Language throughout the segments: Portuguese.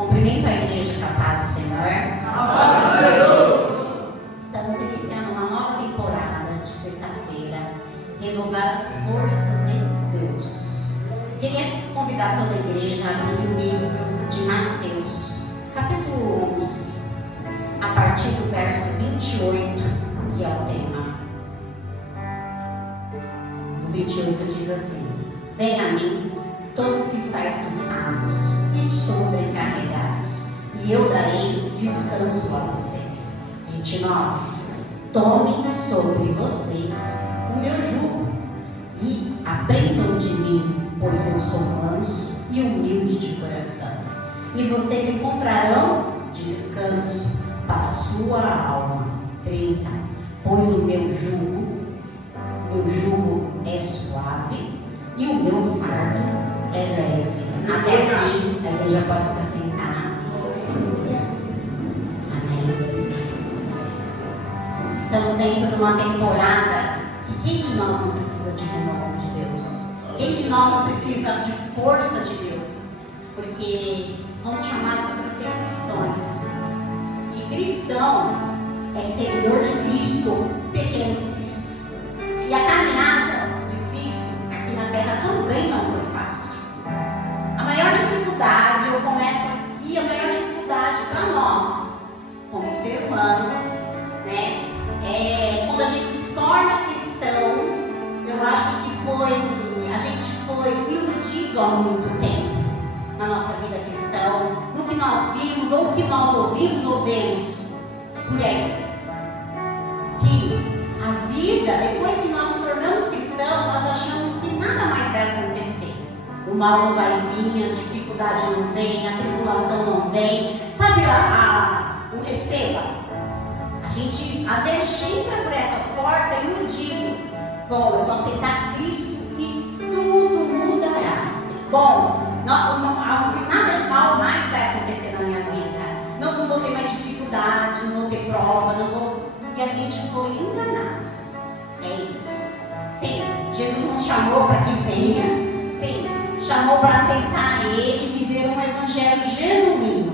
Cumprimento a igreja com a paz do Senhor. A paz do Senhor. Estamos iniciando uma nova temporada de sexta-feira. Renovar as forças em Deus. Queria convidar toda a igreja a abrir o livro de Mateus, capítulo 11, a partir do verso 28, que é o tema. O 28 diz assim: Venha a mim, todos que estáis cansados e sobrecarregados, e eu darei descanso a vocês. 29. Tomem sobre vocês o meu jugo e aprendam de mim, pois eu sou manso e humilde de coração, e vocês encontrarão descanso para a sua alma. 30. Pois o meu jugo é suave e o meu fardo é leve. Até aqui, a igreja pode se assentar. Amém. Estamos dentro de uma temporada que quem de nós não precisa de renovo de Deus? Quem de nós não precisa de força de Deus? Porque fomos chamados para ser cristãos. E cristão é seguidor de Cristo, pequenos Cristo. E a caminhada de Cristo aqui na terra também não foi fácil. A maior dificuldade, eu começo aqui, a maior dificuldade para nós, como ser humano, né? Quando a gente se torna cristão, eu acho que a gente foi iludido há muito tempo na nossa vida cristã, no que nós vimos ou o que nós ouvimos ou vemos por aí. Que a vida, depois que nós nos tornamos cristãos, nós achamos que nada mais vai acontecer. O mal não vai vir, as dificuldades não vêm, a tribulação não vem. Sabe o receba? A gente às vezes entra por essas portas iludido. Bom, eu vou aceitar Cristo e tudo mudará. Bom, nada de mal mais vai acontecer na minha vida. Não vou ter mais dificuldade, não vou ter prova, não vou... E a gente foi enganado. É isso. Sim, Jesus nos chamou para que venha. Sim, chamou para aceitar Ele e viver um evangelho genuíno.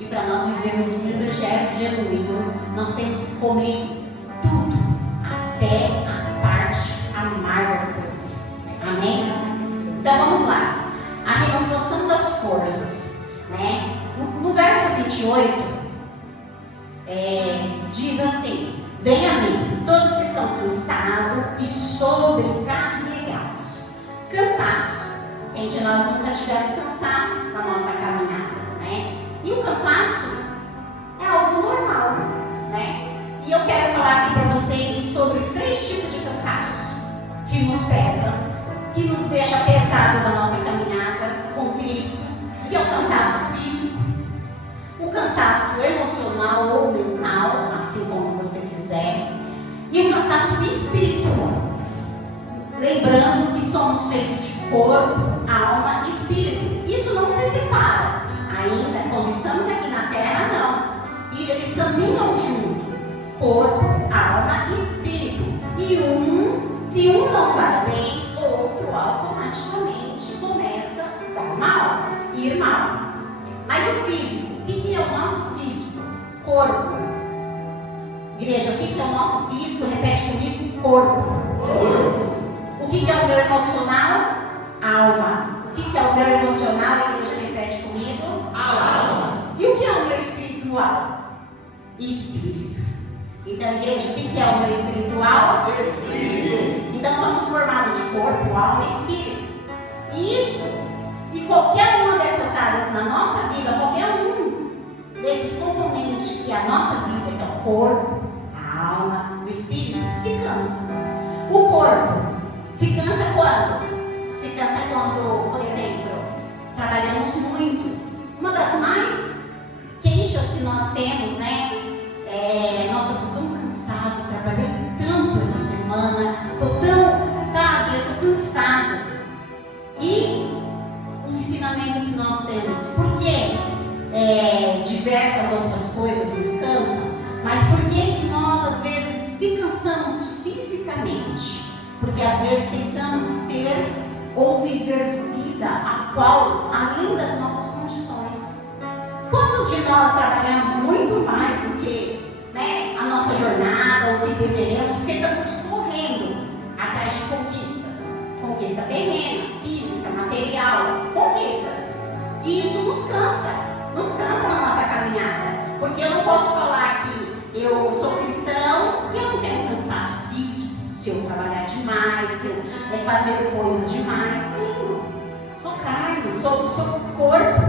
E para nós vivermos um evangelho genuíno, nós temos que comer tudo, até as partes amargas do corpo. Amém? Então vamos lá. A renovação das forças, né? No verso 28, diz assim: Venha a mim, todos que estão cansados e sobrecarregados. Cansaço. Quem de nós nunca tivemos cansaço na nossa caminhada, né? E o cansaço é algo normal, né? E eu quero falar aqui para vocês sobre 3 tipos de cansaço que nos pesam, que nos deixa pesado na nossa caminhada com Cristo, que é o cansaço físico, o cansaço emocional ou mental, assim como você quiser, e o cansaço espiritual. Lembrando que somos feitos de corpo, alma e espírito. Isso não se separa. Ainda, quando estamos aqui na terra, não. E eles caminham junto. Corpo, alma e espírito. E se um não vai bem, outro automaticamente começa a dar mal, ir mal. Mas o físico, o que é o nosso físico? Corpo. Igreja, o que é o nosso físico? Repete comigo: corpo. O que é o meu emocional? Alma. O que é o meu emocional? Igreja, repete comigo: alma. E o que é o meu espiritual? Espírito. Então, igreja, o que é o meu espiritual? Espírito. Então, somos formados de corpo, alma e espírito. E isso, e qualquer uma dessas áreas na nossa vida, qualquer um desses componentes que é a nossa vida, que é o corpo, a alma, o espírito, se cansa. O corpo se cansa quando? Se cansa quando, por exemplo, trabalhamos muito. Uma das mais queixas que nós temos, né? Nossa, eu estou tão cansado, trabalhei tanto essa semana, eu estou cansado. E o ensinamento que nós temos, por que diversas outras coisas nos cansam, mas por que nós às vezes se cansamos fisicamente? Porque às vezes tentamos ter ou viver vida a qual, além das nossas condições. nós trabalhamos muito mais do que, né, a nossa jornada, o que deveremos, porque estamos correndo atrás de conquistas. Conquista terrena, física, material, conquistas. E isso nos cansa na nossa caminhada. Porque eu não posso falar que eu sou cristão e eu não tenho cansaço físico, se eu trabalhar demais, se eu fazer coisas demais. Tenho. Sou carne, sou corpo,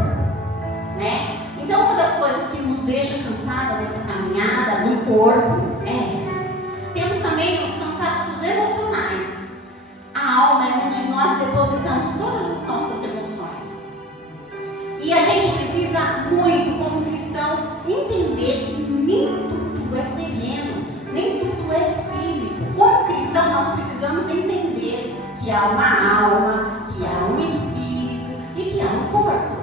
né? Então, uma das coisas que nos deixa cansada nessa caminhada no corpo é essa. Temos também os cansaços emocionais. A alma é onde nós depositamos todas as nossas emoções. E a gente precisa muito, como cristão, entender que nem tudo é terreno, nem tudo é físico. Como cristão, nós precisamos entender que há uma alma, que há um espírito e que há um corpo.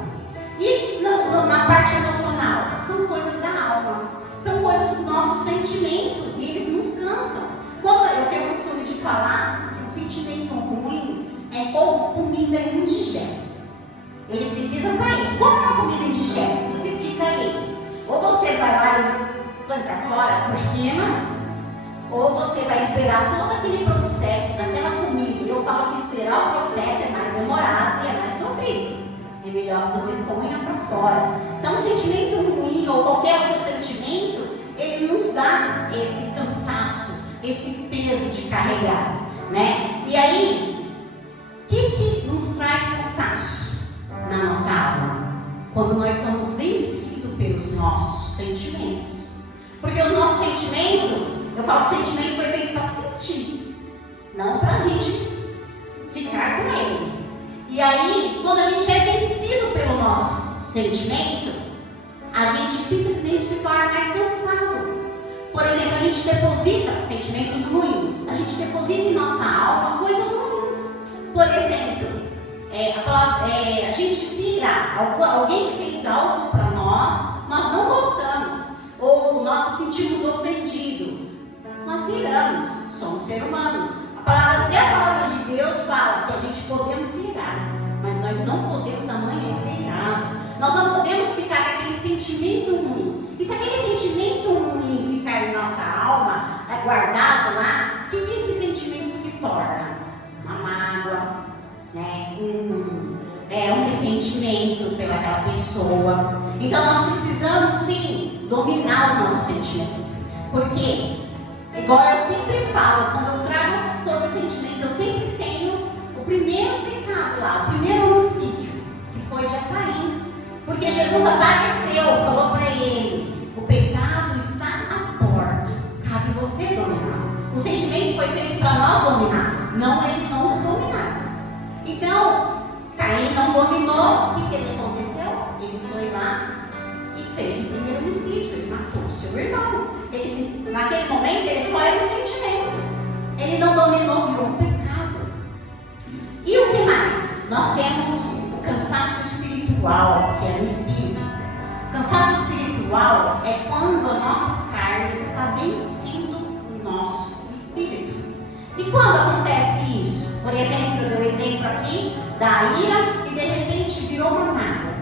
E na parte emocional, são coisas da alma, são coisas do nosso sentimento, e eles nos cansam. Quando eu tenho o costume de falar que o sentimento ruim é como comida indigesta. Ele precisa sair. Como uma comida indigesta, você fica aí. Ou você vai lá e põe para fora, por cima, ou você vai esperar todo aquele processo daquela comida. E eu falo que esperar o processo é mais demorado e é mais sofrido. É melhor que você ponha para fora. Então, o sentimento ruim ou qualquer outro sentimento, ele nos dá esse cansaço, esse peso de carregar, né? E aí, o que nos traz cansaço na nossa alma? Quando nós somos vencidos pelos nossos sentimentos. Porque os nossos sentimentos, eu falo que o sentimento foi feito para sentir, não para a gente ficar com ele. E aí, quando a gente é vencido pelo nosso sentimento, a gente simplesmente se torna mais cansado. Por exemplo, a gente deposita sentimentos ruins, a gente deposita em nossa alma coisas ruins. Por exemplo, a gente se irá, alguém fez algo para nós não gostamos, ou nós nos sentimos ofendidos. Nós se iramos, somos seres humanos. Até a palavra de Deus fala que a gente podemos se irar, mas nós não podemos amanhecer irado. Nós não podemos ficar com aquele sentimento ruim. E se aquele sentimento ruim ficar em nossa alma, guardado lá, o que esse sentimento se torna? Uma mágoa, né? Um ressentimento pelaquela pessoa. Então nós precisamos sim dominar os nossos sentimentos. Porque, igual eu sempre falo, quando eu trago sobre sentimento, eu sempre tenho o primeiro pecado lá, o primeiro homicídio, que foi de Caim. Porque Jesus apareceu, falou para ele: o pecado está à porta, cabe você dominar. O sentimento foi feito para nós dominar, não ele não os dominar. Então, Caim não dominou, o que ele aconteceu? Ele foi lá e fez o primeiro homicídio, ele matou o seu irmão. Naquele momento, ele só era um sentimento. Ele não dominou, virou um pecado. E o que mais? Nós temos o cansaço espiritual, que é no espírito. O cansaço espiritual é quando a nossa carne está vencendo o nosso espírito. E quando acontece isso? Por exemplo, eu dou um exemplo aqui da ira e de repente virou uma mágoa.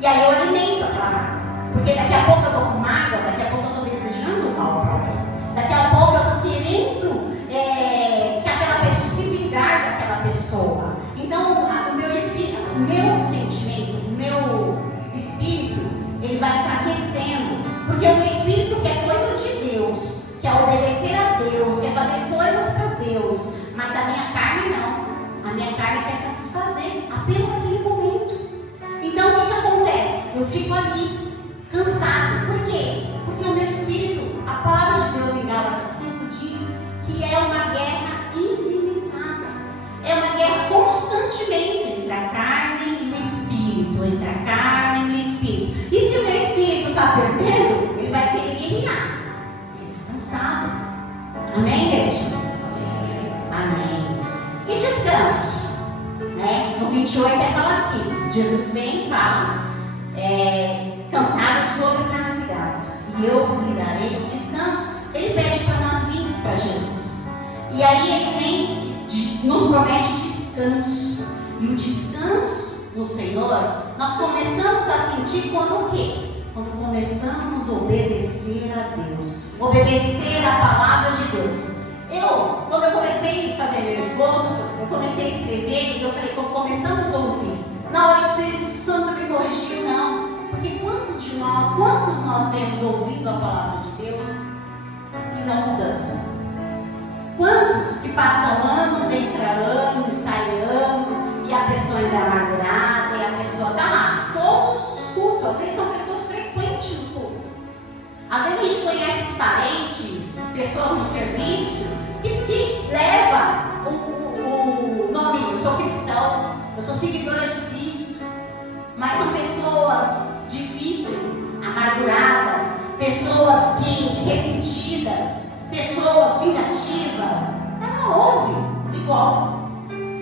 E aí eu alimento aquela mágoa. Porque daqui a pouco eu estou com mágoa, daqui a pouco eu estou desejando o mal para alguém. Daqui a pouco eu estou querendo que aquela pessoa se vingar daquela pessoa. Então o meu espírito, o meu sentimento, o meu espírito, ele vai enfraquecendo. Porque o meu espírito quer coisas de Deus, quer obedecer a Deus, quer fazer coisas para Deus. Mas a minha carne não. A minha carne quer satisfazer apenas aquele momento. Então o que acontece? Eu fico ali, cansado. Por quê? Porque o meu espírito, a palavra de Deus em Gálatas 5 diz que é uma guerra ilimitada. É uma guerra constantemente entre a carne e o espírito. Entre a carne e o espírito. E se o meu espírito está perdendo, ele vai querer guerrear. Ele está cansado. Amém, igreja? Amém. E descanso, né? No 28 é falar aqui. Jesus vem e fala, cansado sobre a carnalidade, e eu lhe darei descanso. Ele pede para nós vir para Jesus. E aí ele vem, nos promete descanso. E o descanso no Senhor, nós começamos a sentir quando o quê? Quando começamos a obedecer a Deus, obedecer a palavra de Deus. Quando eu comecei a fazer meu esboço, eu comecei a escrever e eu falei, começamos a ouvir. Na hora o Espírito Santo me corrigiu, não. Porque quantos nós vemos ouvindo a palavra de Deus e não mudando? Quantos que passam anos, entra ano, sai ano, e a pessoa ainda é amargurada, e a pessoa está lá, todos os cultos, às vezes são pessoas frequentes no culto. Às vezes a gente conhece parentes, pessoas no serviço, que leva o nome, eu sou cristão, eu sou seguidora de Cristo, mas são pessoas difíceis, amarguradas, pessoas ressentidas, pessoas vingativas. Ela ouve igual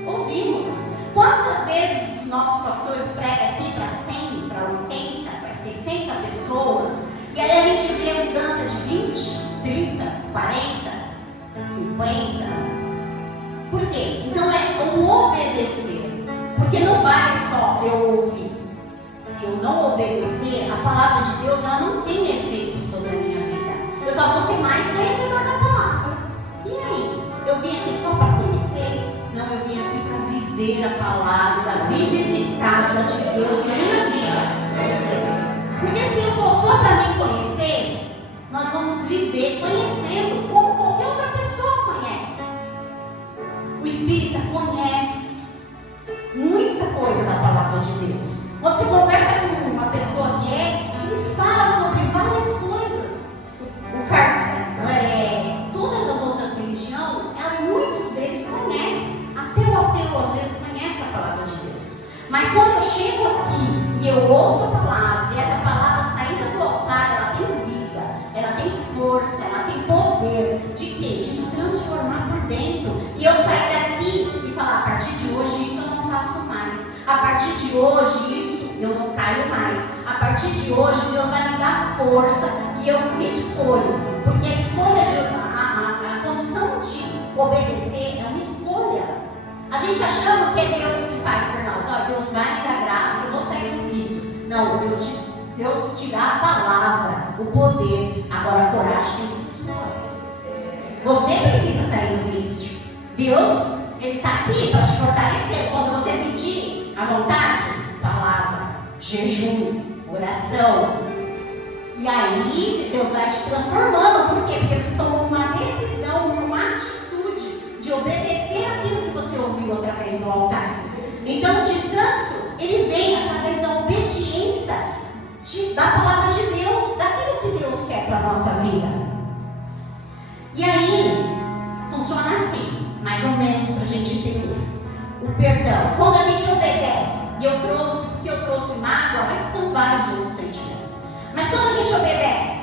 ouvimos. Quantas vezes os nossos pastores pregam aqui para 100, para 80, para 60 pessoas, e aí a gente vê mudança de 20, 30, 40, 50. Por quê? Então é o obedecer. Porque não vale só eu ouvir. Se eu não obedecer, a palavra de Deus ela não tem efeito sobre a minha vida. Eu só vou ser mais conhecedor da palavra. E aí? Eu vim aqui só para conhecer? Não, eu vim aqui para viver a palavra vivificada de Deus na minha vida. Porque se eu for só para me conhecer, nós vamos viver conhecendo como qualquer outra pessoa conhece. O Espírita conhece muita coisa da palavra de Deus. Quando você conversa com uma pessoa que ele fala sobre várias coisas. Todas as outras religiões, muitos deles conhecem. Até o ateu às vezes conhece a palavra de Deus. Mas quando eu chego aqui e eu ouço a palavra, e essa palavra saindo do altar, ela tem vida, ela tem força, ela tem poder. De quê? De me transformar por dentro. E eu sair daqui e falar, a partir de hoje isso eu não faço mais. A partir de hoje isso eu não caio mais. A partir de hoje Deus vai me dar força e eu escolho. Porque a escolha a condição de obedecer é uma escolha. A gente achando que é Deus que faz por nós. Ó, Deus vai me dar graça, eu vou sair do vício. Não, Deus te dá a palavra, o poder. Agora a coragem tem que ser sua. Você precisa sair do vício. Deus, Ele está aqui para te fortalecer. Quando você sentir a vontade, palavra, jejum, oração. E aí Deus vai te transformando. Por quê? Porque você tomou uma decisão, uma atitude de obedecer aquilo que você ouviu através do altar. Então o descanso, ele vem através da obediência da palavra de Deus, daquilo que Deus quer para a nossa vida. E aí, funciona assim, mais ou menos para a gente entender. O perdão, quando a gente obedece, e eu trouxe mágoa, mas são vários outros sentimentos. Mas quando a gente obedece,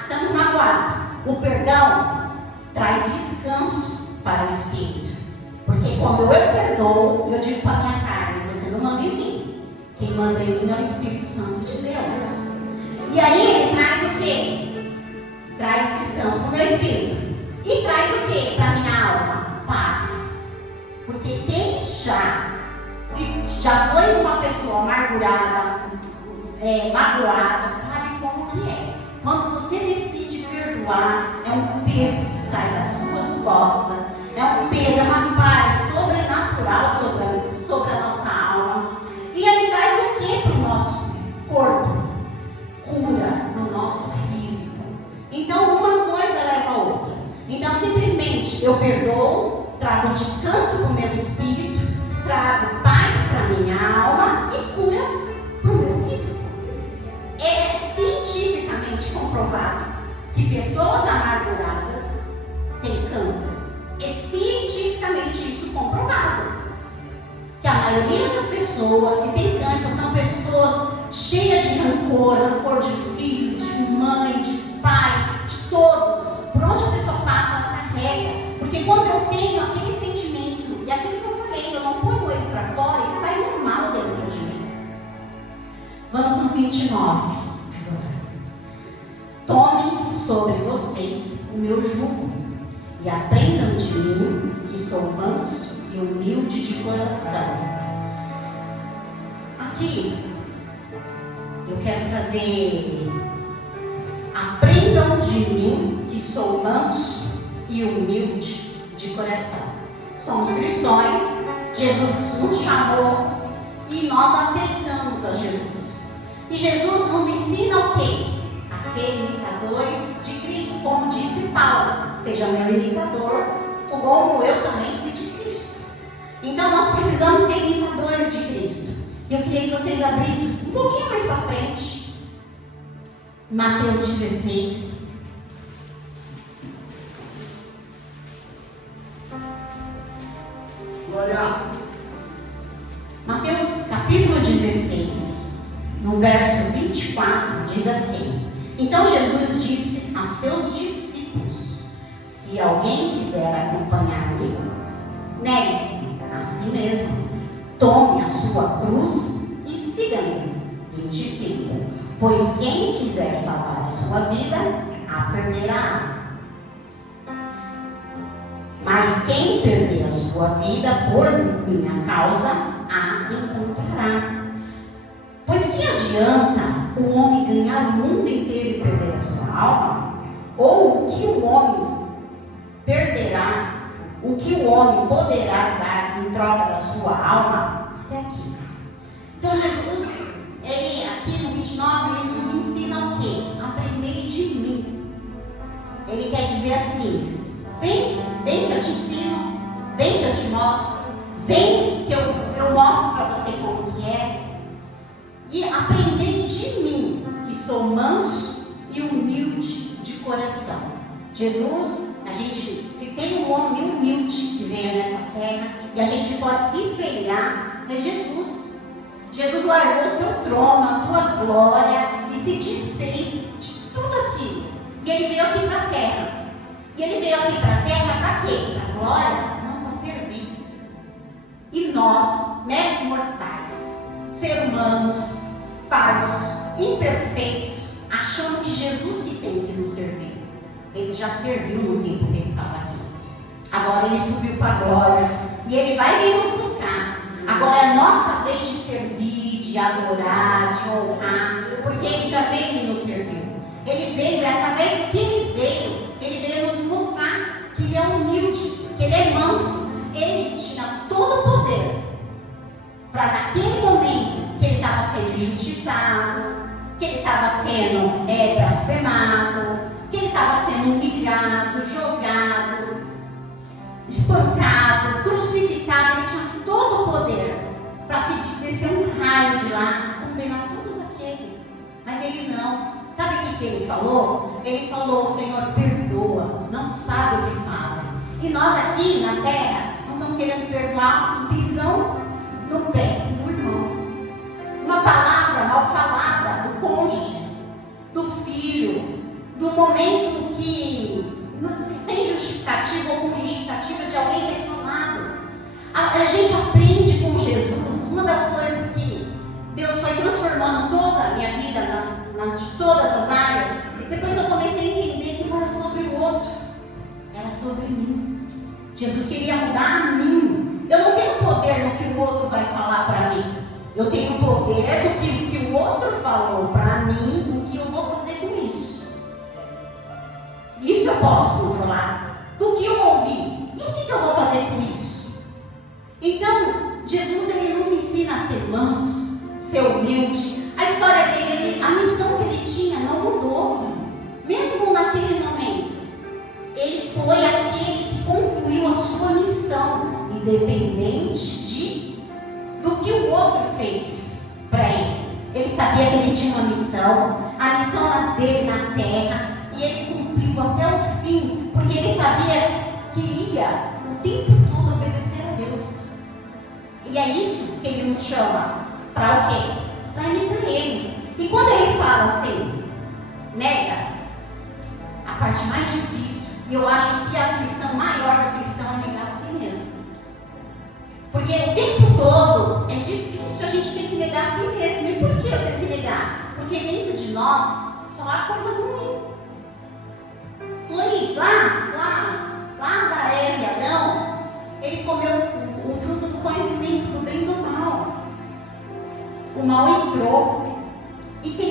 estamos magoados, o perdão traz descanso para o espírito. Porque quando eu perdoo, eu digo para a minha carne, você não manda em mim. Quem manda em mim é o Espírito Santo de Deus. E aí ele traz o quê? Traz descanso para o meu espírito. E traz o quê para a minha alma? Paz. Porque quem já foi uma pessoa amargurada, magoada, sabe como que é. Quando você decide perdoar, é um peso que sai das suas costas. É um peso, é uma paz sobrenatural sobre a nossa alma. E ele traz o que para o nosso corpo? Cura no nosso físico. Então uma coisa leva a outra. Então simplesmente eu perdoo, trago descanso para o meu espírito, trago paz para a minha alma e cura para o meu físico. É cientificamente comprovado que pessoas amarguradas têm câncer. É cientificamente isso comprovado. Que a maioria das pessoas que têm câncer são pessoas cheias de rancor de filhos, de mãe, de pai, de todos. Por onde a pessoa passa, ela carrega. Porque quando eu tenho aquele sentimento, e aquilo que eu falei, eu não ponho ele para fora, ele faz um mal dentro de mim. Vamos no 29 agora. Tomem sobre vocês o meu jugo e aprendam de mim, que sou manso e humilde de coração. Aqui, eu quero trazer: aprendam de mim, que sou manso e humilde de coração. Somos cristãos, Jesus nos chamou e nós aceitamos a Jesus. E Jesus nos ensina o quê? A ser imitadores de Cristo, como disse Paulo: seja meu imitador, como eu também fui de Cristo. Então nós precisamos ser imitadores de Cristo. E eu queria que vocês abrissem um pouquinho mais para frente, Mateus 16. Glória. Mateus capítulo 16, no verso 24, diz assim: então Jesus disse a seus discípulos: se alguém quiser acompanhar-me, negue-se a si mesmo, tome a sua cruz e siga-me. 25. Pois quem quiser salvar a sua vida, a perderá. Mas quem perder a sua vida por minha causa, a encontrará. Pois que adianta o homem ganhar o mundo inteiro e perder a sua alma? Ou o que o homem perderá, o que o homem poderá dar em troca da sua alma? Até aqui. Então Jesus, ele aqui no 29, ele nos ensina o quê? Aprendei de mim. Ele quer dizer assim: vem que eu te ensino, vem que eu te mostro, vem que eu mostro para você como que é. E aprendei de mim, que sou manso e humilde de coração. Jesus, a gente, se tem um homem humilde que veio nessa terra, e a gente pode se espelhar, é Jesus. Jesus largou o seu trono, a tua glória, e se desfez de tudo aquilo. E ele veio aqui para a terra. E ele veio aqui para a terra para quê? Para glória? Não, para servir. E nós, meros mortais, seres humanos, falhos, imperfeitos, achamos que Jesus que tem que nos servir. Ele já serviu no tempo que ele estava aqui. Agora ele subiu para a glória. E ele vai vir nos buscar. Agora é a nossa vez de servir, de adorar, de honrar, porque ele já veio e nos serviu. Ele veio, e através do que ele veio nos mostrar que ele é humilde, que ele é manso. Ele tinha todo o poder para, naquele momento que ele estava sendo injustiçado, que ele estava sendo blasfemado, que ele estava sendo humilhado, jogado, espancado, crucificado, ele tinha todo o poder para pedir descer um raio de lá, condenar todos aqueles. Mas ele não. Sabe o que ele falou? Ele falou: Senhor, perdoa, não sabe o que fazem. E nós aqui na terra não estamos querendo perdoar um pisão no pé do irmão, uma palavra mal falada do cônjuge, do filho, do momento que, sem justificativa ou com justificativa de alguém ter falado. A gente aprende com Jesus. Uma das coisas que Deus foi transformando toda a minha vida de todas as áreas, depois que eu comecei a entender que não era sobre o outro, era sobre mim. Jesus queria mudar a mim. Eu não tenho poder no que o outro vai falar para mim. Eu tenho poder do que o outro falou para mim, o que eu vou fazer com isso. Isso eu posso controlar. Do que eu ouvi, e o que eu vou fazer com isso? Então, Jesus, ele nos ensina a ser manso, ser humilde. A história dele, a missão que ele tinha não mudou. Mesmo naquele momento, ele foi aquele que concluiu a sua missão, independente do que o outro fez para ele. Ele sabia que ele tinha uma missão, a missão dele na terra, e ele cumpriu até o fim, porque ele sabia que ia o tempo todo obedecer a Deus. E é isso que ele nos chama. Para o quê? Para imitar ele. E quando ele fala assim, nega, a parte mais difícil, e eu acho que a aflição maior do cristão é negar a si mesmo. Porque o tempo todo é difícil, a gente tem que negar a si mesmo. E por que eu tenho que negar? Porque dentro de nós só há coisa ruim. Foi lá da Eva e Adão, ele comeu o fruto do conhecimento do bem e do mal. O mal entrou. E tem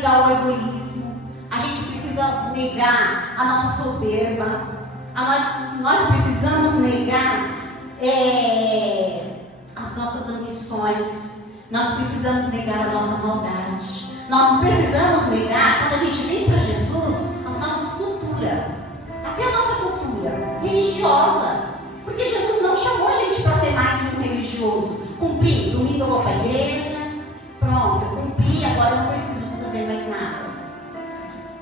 negar o egoísmo, a gente precisa negar a nossa soberba, nós precisamos negar as nossas ambições, nós precisamos negar a nossa maldade, nós precisamos negar, quando a gente vem para Jesus, as nossas culturas, até a nossa cultura religiosa, porque Jesus não chamou a gente para ser mais um religioso. Cumpri, domingo eu vou para a igreja, pronto, eu cumpri, agora eu não preciso fazer mais nada.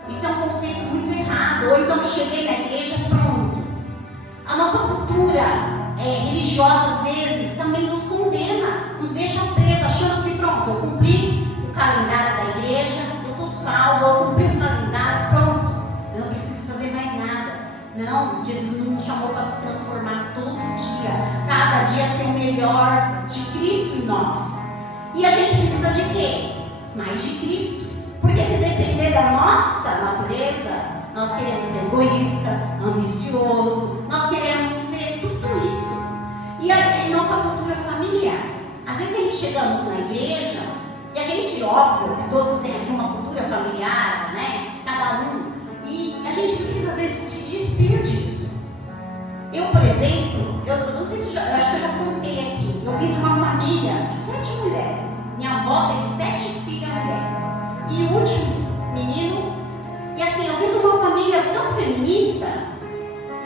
Isso é um conceito muito errado. Ou então cheguei na igreja, pronto. A nossa cultura religiosa, às vezes, também nos condena, nos deixa presos, achando que pronto, eu cumpri o calendário da igreja, eu estou salvo, eu cumpri o calendário, pronto, eu não preciso fazer mais nada. Não, Jesus não nos chamou para se transformar todo dia, cada dia ser o melhor de Cristo em nós. E a gente precisa de quê? Mais de Cristo. Porque se depender da nossa natureza, nós queremos ser egoísta, ambicioso, nós queremos ser tudo isso. E a nossa cultura familiar. Às vezes a gente chegamos na igreja e a gente, óbvio, que todos têm aqui uma cultura familiar, né? Cada um. E a gente precisa, às vezes, se despir disso. Eu, por exemplo, eu não sei se eu acho que eu já contei aqui. Eu vim de uma família de 7 mulheres. Minha avó teve 7 filhas mulheres. E o último menino. E assim, eu vim de uma família tão feminista.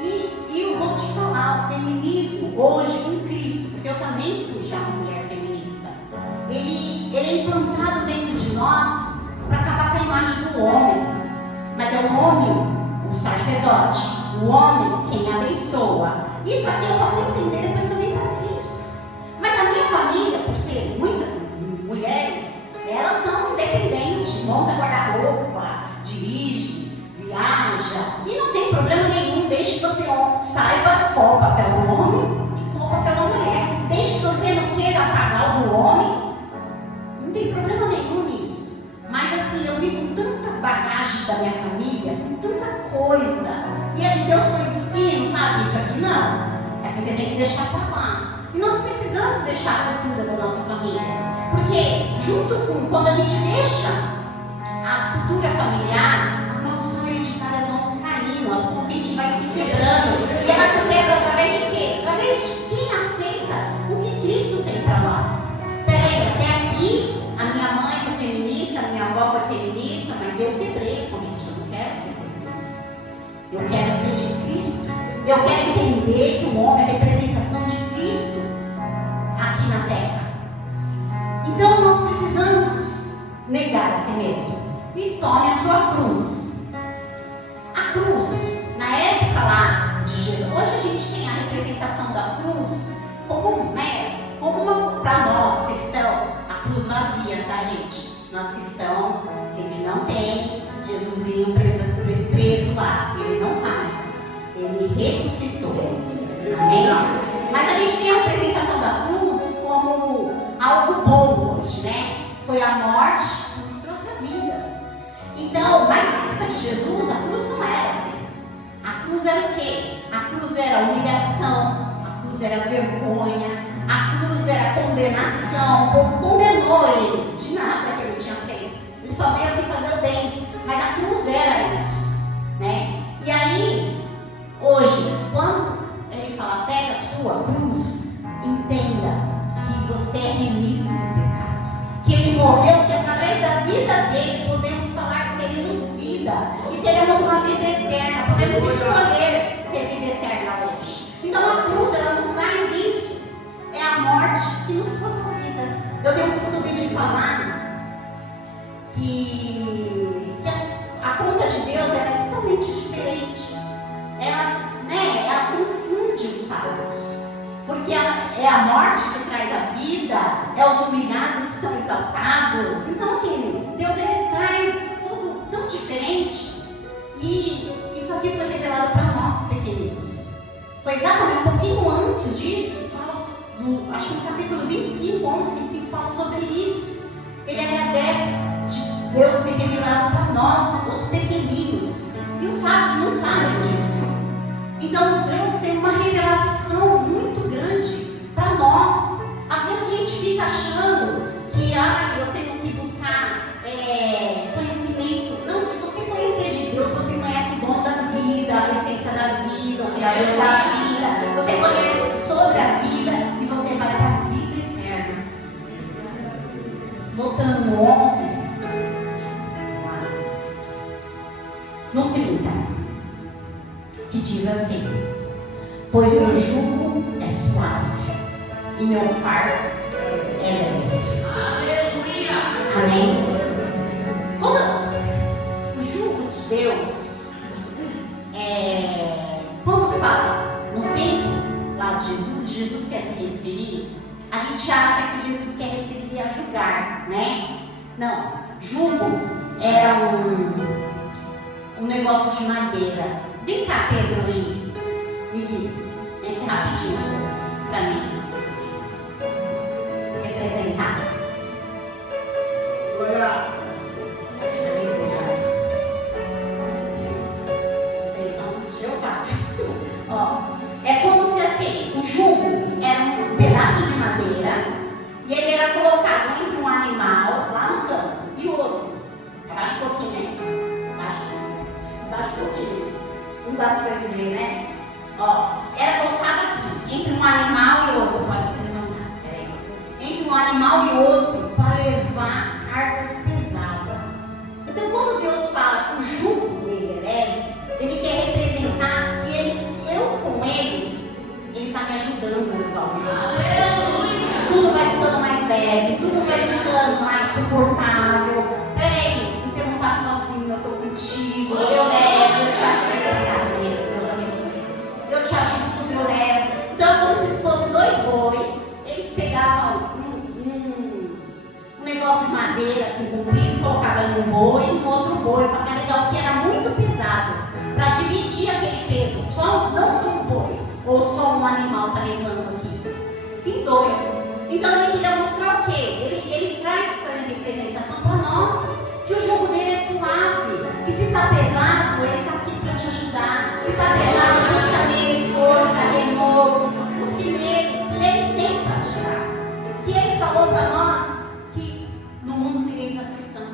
E eu vou te falar, o feminismo hoje em Cristo, porque eu também fui já uma mulher feminista. Ele é implantado dentro de nós para acabar com a imagem do homem. Mas é o homem, o sacerdote, o homem quem abençoa. Isso aqui eu só vou entender depois que eu venho para Cristo. Mas a minha família, por ser muitas mulheres, elas são independentes, monta guarda-roupa, dirige, viaja, e não tem problema nenhum, desde que você saiba qual o papel do homem e qual o papel da mulher. Desde que você não queira apagar o do homem, não tem problema nenhum nisso. Mas assim, eu vi com tanta bagagem da minha família, com tanta coisa, e aí Deus foi despino, sabe? Isso aqui não, isso aqui você tem que deixar para lá. E nós precisamos deixar a cultura da nossa família. Porque junto com, quando a gente deixa a cultura familiar, as maldições hereditárias vão se caindo, as correntes vai se quebrando. E ela se quebra através de quê? Através de quem aceita o que Cristo tem para nós. Peraí, até aqui a minha mãe foi feminista, a minha avó foi feminista, mas eu quebrei a corrente, eu não quero ser feminista. Eu quero ser de Cristo. Eu quero entender que o homem é a representação de Cristo aqui na terra. Então nós precisamos negar a si mesmo. E tome a sua cruz. A cruz, na época lá de Jesus, hoje a gente tem a representação da cruz como, como para nós cristãos, a cruz vazia, tá, gente? Nós cristãos, a gente não tem Jesusinho preso lá. Ele não está mais lá. Ele ressuscitou. Amém? Mas a gente tem a representação da cruz como algo bom hoje, né? Foi a morte que nos trouxe a vida. Então, mas na época de Jesus, a cruz não era assim. A cruz era o quê? A cruz era humilhação, a cruz era vergonha, a cruz era condenação. O povo condenou ele de nada que ele tinha feito. Ele só veio aqui fazer o bem. Mas a cruz era isso, né? E aí, hoje, quando ele fala, pega a sua cruz, entenda que você é remito do pecado, que ele morreu, que através da vida dele podemos falar que ele nos vida e teremos uma vida eterna, podemos escolher ter vida eterna hoje. Então a cruz, ela nos traz isso, é a morte que nos trouxe a vida. Eu tenho o costume de falar que a conta de Deus é totalmente diferente. Ela confunde os salvos. Porque é a morte que traz a vida, é os humilhados que são exaltados. Então, assim, Deus ele traz tudo tão diferente. E isso aqui foi revelado para nós, pequeninos. Foi exatamente um pouquinho antes disso, acho que no capítulo 25, 11, 25, fala sobre isso. Ele agradece de Deus ter revelado para nós, os pequeninos. E os sábios não sabem disso. Então, Deus tem uma revelação muito grande para nós. Às vezes a gente fica achando que eu tenho que buscar conhecimento diz assim: pois meu jugo é suave e meu fardo é leve. Aleluia! Amém? Quando o jugo de Deus, quando fala no tempo lá de Jesus quer se referir, a gente acha que Jesus quer referir a julgar, né? Não, jugo era um negócio de madeira. Vem cá, Pedro e Gui, vem aqui rapidinho para mim representar. Glória! Vocês são Jeová. Ó, é como se assim, o jugo era um pedaço de madeira e ele era colocado entre um animal lá no campo e o outro. Abaixa um pouquinho, né? Abaixa um pouquinho. Não dá para vocês verem, né? Ó, era colocado aqui, entre um animal e outro. Pode se levantar, peraí. Entre um animal e outro para levar cargas pesadas. Então, quando Deus fala que o jugo dele é leve, ele quer representar que se eu com ele está me ajudando a levar o jugo. Aleluia! Tudo vai ficando mais leve, tudo vai ficando mais suportável. Peraí, você não está sozinho, eu estou contigo, eu levo, eu te ajudo. Obrigada, Deus abençoe. Eu te ajudo, eu levo. Então é como se fossem dois bois, eles pegavam um negócio de madeira assim comprido, colocavam num boi e no outro boi para carregar o que era muito pesado, para dividir aquele peso. Não só um boi ou só um animal está levando aqui, sim dois. Então ele queria mostrar o quê? Ele traz essa representação para nós, que o jugo dele é suave, que se está pesado, ele está aqui para te ajudar. Se está pesado, busca nele força, renovo, busque nele, que ele tem para tirar. Que ele falou para nós que no mundo tereis aflição,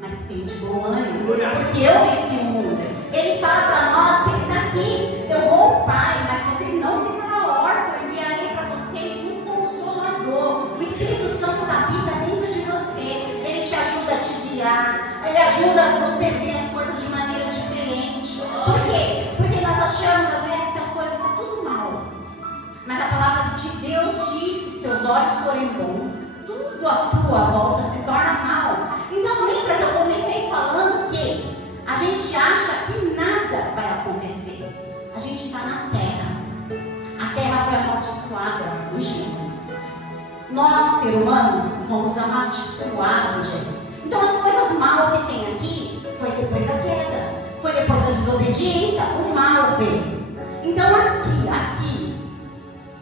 mas tem de bom ânimo, porque eu venci o mundo. Ele fala para nós que ele está aqui, eu vou ao Pai, mas vocês não ficarão órfãos, eu enviarei para vocês um Consolador. O Espírito Santo habita dentro de você, ele te ajuda a te guiar, ele ajuda você a ver as coisas de maneira diferente. Por quê? Porque nós achamos às vezes que as coisas estão tudo mal, mas a palavra de Deus diz que se seus olhos forem bons, tudo à tua volta se torna mal. Então lembra que eu comecei falando que a gente acha que nada vai acontecer. A gente está na terra. A terra foi amaldiçoada em Gênesis. Nós, seres humanos, fomos amaldiçoados em Gênesis. Então as coisas mal que tem aqui foi depois da queda. Foi depois da desobediência, o mal veio. Então aqui,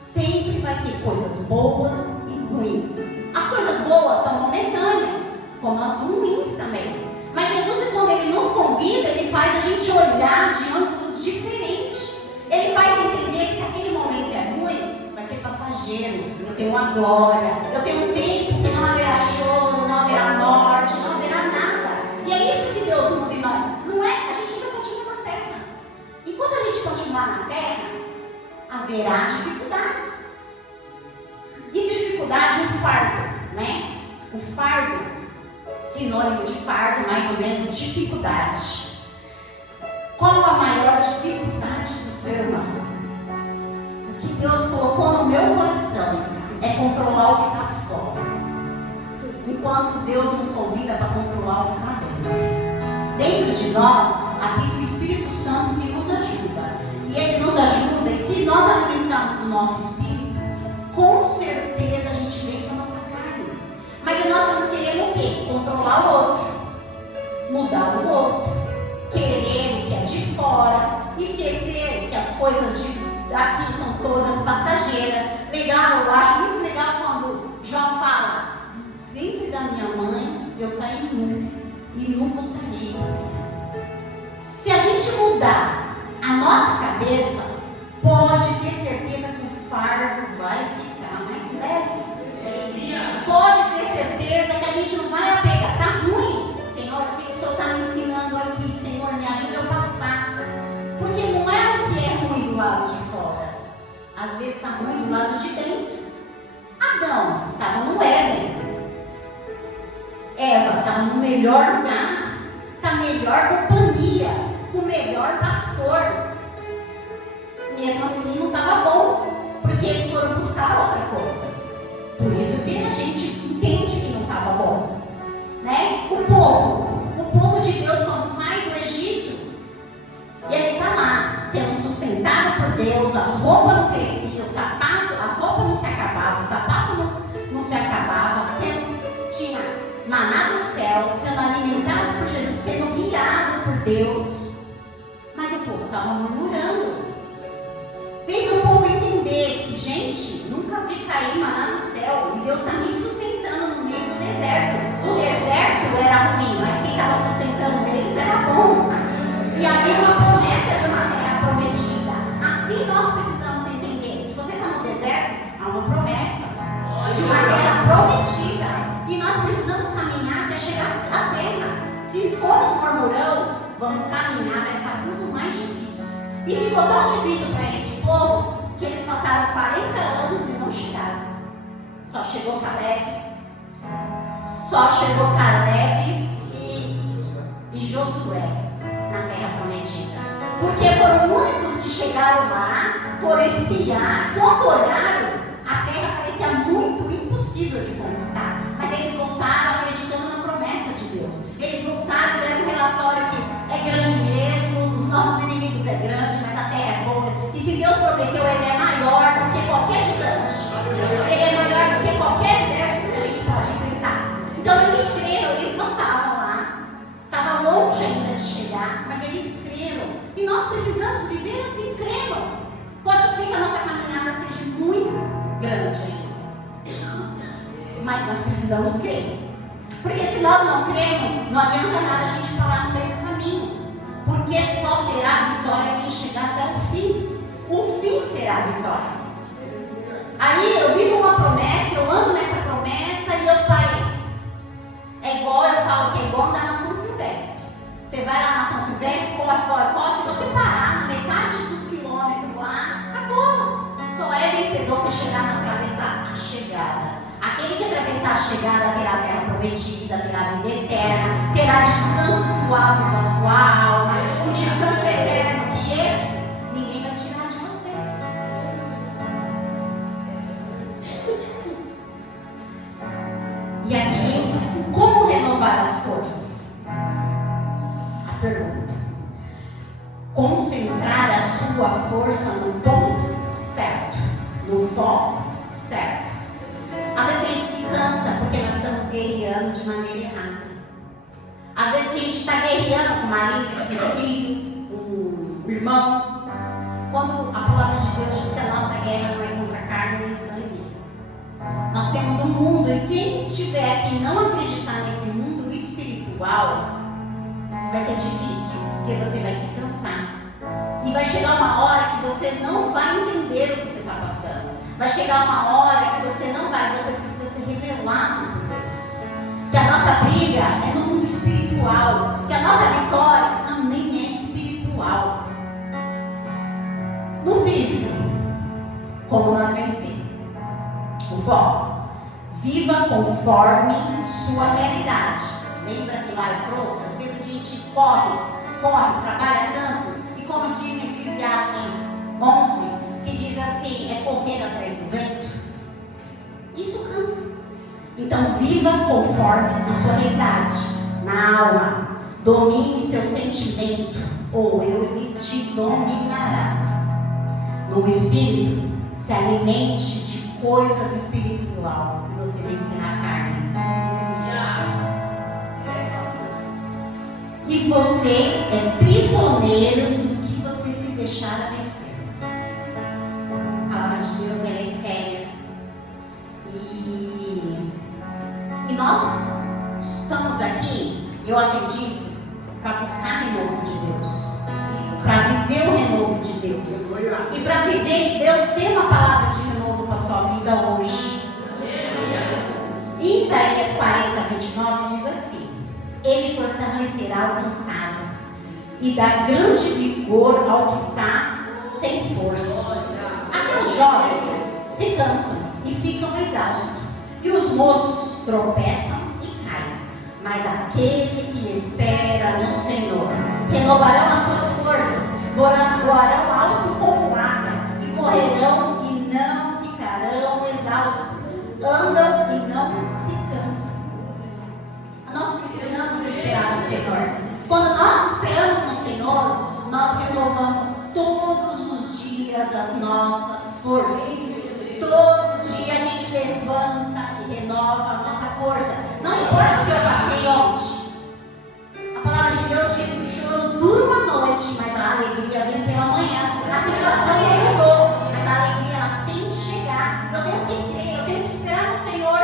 sempre vai ter coisas boas e ruins. As coisas boas são momentâneas, como as ruins também. Mas Jesus, quando ele nos convida, ele faz a gente olhar de ângulos diferentes. Ele faz entender que se aquele momento é ruim, vai ser passageiro. Eu tenho uma glória, eu tenho um tempo que não haverá choro, não haverá morte, não haverá nada. E é isso que Deus muda em nós. Não é? A gente ainda continua na terra. Enquanto a gente continuar na terra, haverá dificuldades. E dificuldade, o fardo, né? O fardo, sinônimo de fardo, mais ou menos dificuldade. Qual a maior dificuldade do ser humano? O que Deus colocou no meu coração é controlar o que está fora, enquanto Deus nos convida para controlar o que está dentro. Dentro de nós habita o Espírito Santo que nos ajuda, e Ele nos ajuda, e se nós alimentarmos o nosso espírito, com certeza a gente vence a nossa carne. Mas nós estamos querendo o quê? Controlar o outro, mudar o outro, querer o que é de fora, esquecer que as coisas daqui são todas passageiras. Legal, eu acho muito legal quando Jó fala: do ventre da minha mãe eu saí nu, e nu voltarei. Se a gente mudar a nossa cabeça, pode ter certeza que o fardo vai ficar mais leve. Pode ter certeza que a gente não vai apegar. Está ruim, Senhor, o que o Senhor está me ensinando aqui, Senhor, me ajuda eu passar. Porque não é o que é ruim do lado de fora, às vezes está ruim do lado de dentro. Adão estava no Éden, Eva estava no melhor lugar, com a melhor companhia, com o melhor pastor. mesmo assim não estava bom, porque eles foram buscar outra coisa. Por isso que a gente entende que não estava bom, né? O povo de Deus, quando sai do Egito, ele está lá, sendo sustentado por Deus, as roupas não cresciam, as roupas não se acabavam, o sapato não se acabava, tinha maná do céu, sendo alimentado por Jesus, sendo guiado por Deus. Mas o povo estava murmurando. Fez o povo entender que, gente, nunca vi cair maná do céu, e Deus está me sustentando no meio do deserto. O deserto era ruim, mas quem estava sustentando eles era bom. E havia uma promessa de uma terra prometida. Assim nós precisamos entender. Se você está no deserto, há uma promessa de uma terra prometida. E nós precisamos caminhar até chegar à terra. Se formos murmurão, vamos caminhar, vai ficar tudo mais difícil. E ficou tão difícil para esse povo que eles passaram 40 anos e não chegaram. Só chegou Caleb e Josué na terra prometida. Porque foram os únicos que chegaram lá, foram espiar. Quando olharam, a terra parecia muito impossível de conquistar. Mas eles voltaram acreditando na promessa de Deus. Eles voltaram e deram um relatório que é grande mesmo, os nossos inimigos é grande, mas a terra é boa. E se Deus prometeu, ele é maior do que qualquer gigante. Ele é maior do que qualquer exército que a gente pode enfrentar. Então eles creram, eles não estavam lá. Estava longe ainda de chegar, mas eles creram. E nós precisamos viver assim, crendo. Pode ser que a nossa caminhada seja muito grande ainda, mas nós precisamos crer. Porque se nós não cremos, não adianta nada a gente parar no meio do caminho. Porque só terá vitória quem chegar até o fim. O fim será a vitória. Aí eu vivo uma promessa, eu ando nessa promessa e eu parei. É igual, eu falo que é igual da Nação Silvestre. Você vai lá na Nação Silvestre, corre. Se você parar na metade dos quilômetros lá, acabou. Só é vencedor que chegar na atravessar a chegada. Aquele que atravessar a chegada terá a terra prometida, terá a vida eterna, terá descanso suave para a sua alma, o descanso eterno, que esse ninguém vai tirar de você. E aqui, como renovar as forças? A pergunta: concentrar a sua força no ponto certo, no foco certo. Às vezes a gente se cansa porque nós estamos guerreando de maneira errada. Às vezes a gente está guerreando com o marido, com o filho, com o irmão. Quando a palavra de Deus diz que a nossa guerra não é contra a carne nem sangue. Nós temos um mundo, e quem estiver aqui e não acreditar nesse mundo espiritual, vai ser difícil, porque você vai se cansar. E vai chegar uma hora que você não vai entender o que você está passando. Vai chegar uma hora que você não vai, você precisa ser revelado por Deus. Que a nossa briga é no mundo espiritual. Que a nossa vitória também é espiritual. No físico, como nós vencemos. O foco: viva conforme sua realidade. Lembra que lá eu trouxe? Às vezes a gente corre, trabalha tanto. E como diz em Eclesiastes 11, que diz assim, é correr atrás do vento. Isso cansa. Então viva conforme a sua realidade. Na alma, domine seu sentimento, ou ele te dominará. No espírito, se alimente de coisas espirituais e você vencerá a carne. E você é prisioneiro do que você se deixar vencer. A palavra de Deus, ela é séria. E nós estamos aqui, eu acredito, para buscar renovo de Deus, para viver o renovo de Deus, e para viver, Deus tem uma palavra de renovo para a sua vida hoje. Em Isaías 40, 29 diz assim: Ele fortalecerá o cansado e dá grande vigor ao que está sem força. Até os jovens se cansam e ficam exaustos, e os moços tropeçam e caem. Mas aquele que espera no Senhor renovarão as suas forças, voarão alto como águia, correrão e não ficarão exaustos, andam e não se cansam. Nós precisamos esperar no Senhor. Quando nós esperamos no Senhor, nós renovamos todos os dias as nossas forças. Todo dia a gente levanta e renova a nossa força. Não importa o que eu passei ontem. A palavra de Deus diz que o choro dura uma noite, mas a alegria vem pela manhã. A situação não mudou, mas a alegria ela tem que chegar. Eu tenho que crer, eu tenho que esperar no Senhor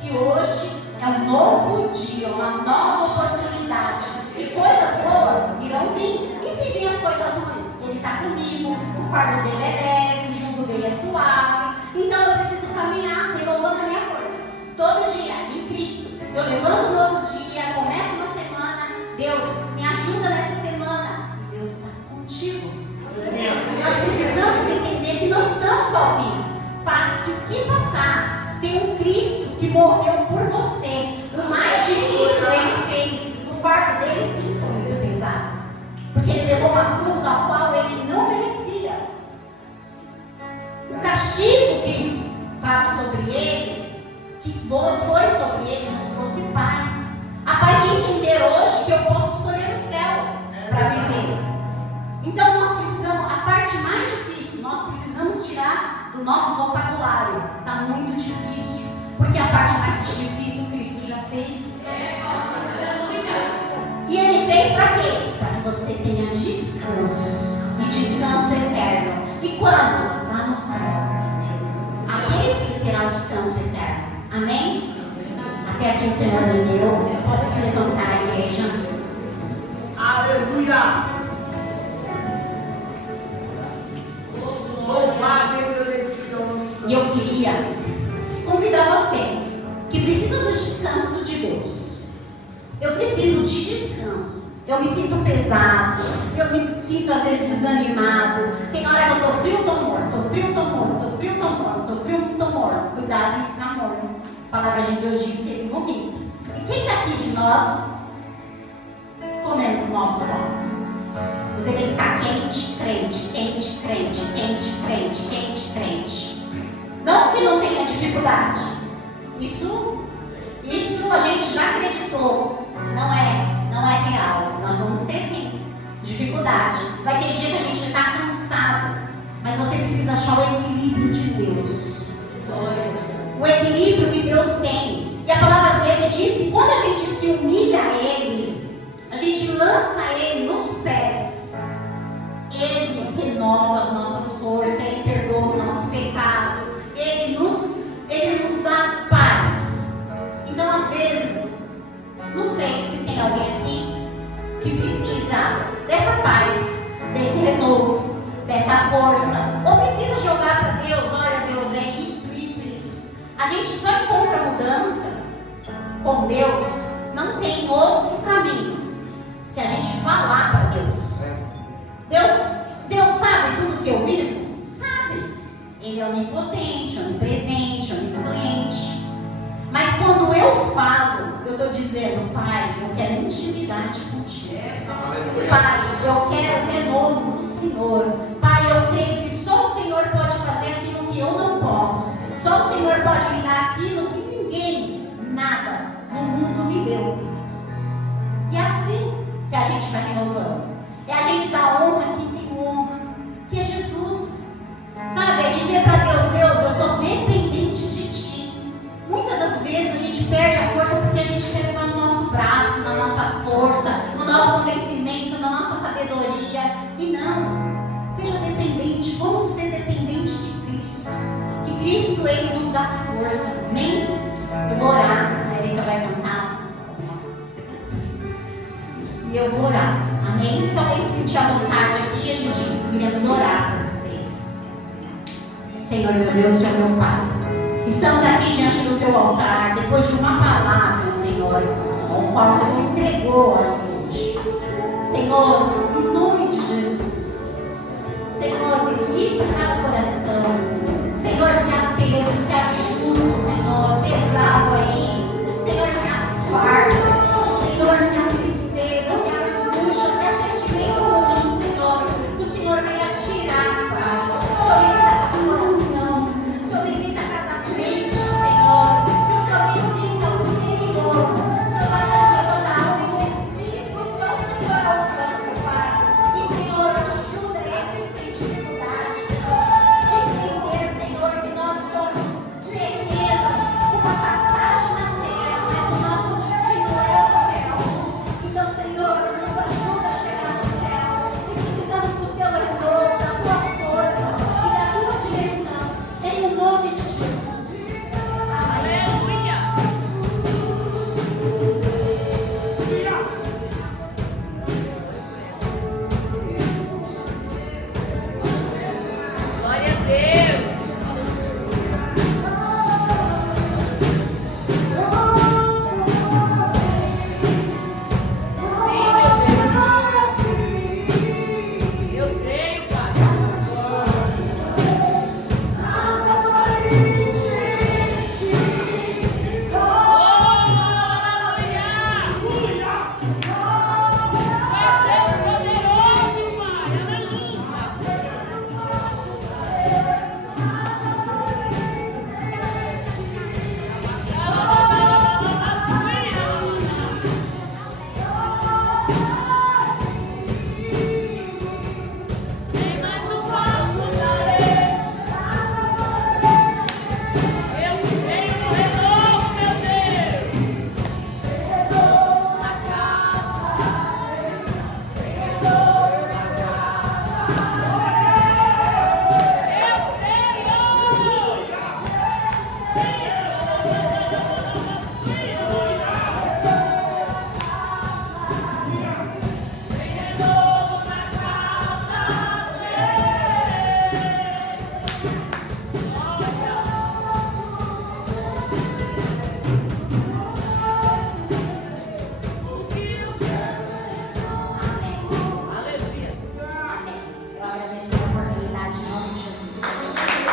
que hoje é um novo dia, uma nova oportunidade. E coisas boas irão vir. E se vir as coisas ruins? Ele está comigo, o fardo dele é leve, o jugo dele é suave. Então eu preciso caminhar, renovando a minha força. Todo dia, em Cristo. Eu levanto no outro dia, começo uma semana. Deus, me ajuda nessa semana. E Deus está contigo. Nós precisamos entender que não estamos sozinhos. Passe o que passar, tem um Cristo que morreu por você. O mais difícil ele fez. O fardo dele sim foi muito pesado. Porque ele levou uma cruz ao qual ele não merecia. O castigo que estava sobre ele, que foi sobre ele, nos trouxe paz. A paz de entender hoje que eu posso escolher o céu para viver. Então nós precisamos, a parte mais difícil, nós precisamos tirar do nosso vocabulário. Está muito difícil, porque a parte mais difícil Cristo já fez. E ele fez para quê? Para que você tenha descanso, e descanso eterno. E quando? Lá no céu. Aquele sim será o descanso eterno. Amém? Até aqui o Senhor me deu. Pode se levantar a igreja. Aleluia! Louvado e agradecido ao nome do Senhor. E eu queria convidar você que precisa do descanso de Deus. Eu preciso de descanso. Eu me sinto pesado. Eu me sinto às vezes desanimado. Tem hora que eu estou frio, estou morto. Estou frio, estou morto. Estou frio, estou morto. Estou frio, estou morto. Cuidado em ficar morto. A palavra de Deus diz que ele vomita. E quem daqui de nós comemos o nosso morto? Você tem que estar quente, crente, quente, crente, quente, crente, quente, crente. Não que não tenha dificuldade. Isso a gente já acreditou. Não é real. Nós vamos ter sim dificuldade. Vai ter dia que a gente está cansado. Mas você precisa achar o equilíbrio de Deus. O equilíbrio que Deus tem. E a palavra dele diz que quando a gente se humilha a Ele, a gente lança Ele nos pés. Ele renova as nossas forças, Ele perdoa os nossos pecados, Ele nos dá paz. Então, às vezes, não sei se tem alguém aqui que precisa dessa paz, desse renovo, dessa força, ou precisa jogar para Deus, olha Deus, é isso, isso, isso. A gente só encontra mudança com Deus, não tem outro caminho, se a gente falar para Deus. Deus sabe tudo que eu vivo? Sabe. Ele é onipotente, onipresente, onisciente. Mas quando eu falo, eu estou dizendo, Pai, eu quero intimidade contigo. Pai, eu quero renovo no Senhor. Pai, eu creio que só o Senhor pode fazer aquilo que eu não posso. Só o Senhor pode me dar aquilo que ninguém, nada no mundo me deu. E é assim que a gente vai renovando. É a gente dar honra a quem tem honra, que é Jesus. Sabe, é dizer para Deus, Deus, eu sou dependente de Ti. Muitas das vezes a gente perde a força porque a gente quer levar no nosso braço, na nossa força, no nosso convencimento, na nossa sabedoria. E não, seja dependente, vamos ser dependentes de Cristo. Que Cristo, Ele nos dá força. Amém? Eu vou orar, a Erika vai cantar. E eu vou orar. Amém? Se alguém sentir a vontade aqui, a gente iremos orar por vocês. Senhor meu Deus, Senhor meu Pai, estamos aqui diante do Teu altar, depois de uma palavra, Senhor, o qual o Senhor entregou a hoje. Senhor, em nome de Jesus, Senhor, visita cada coração. Senhor, se apeça, se ajuda.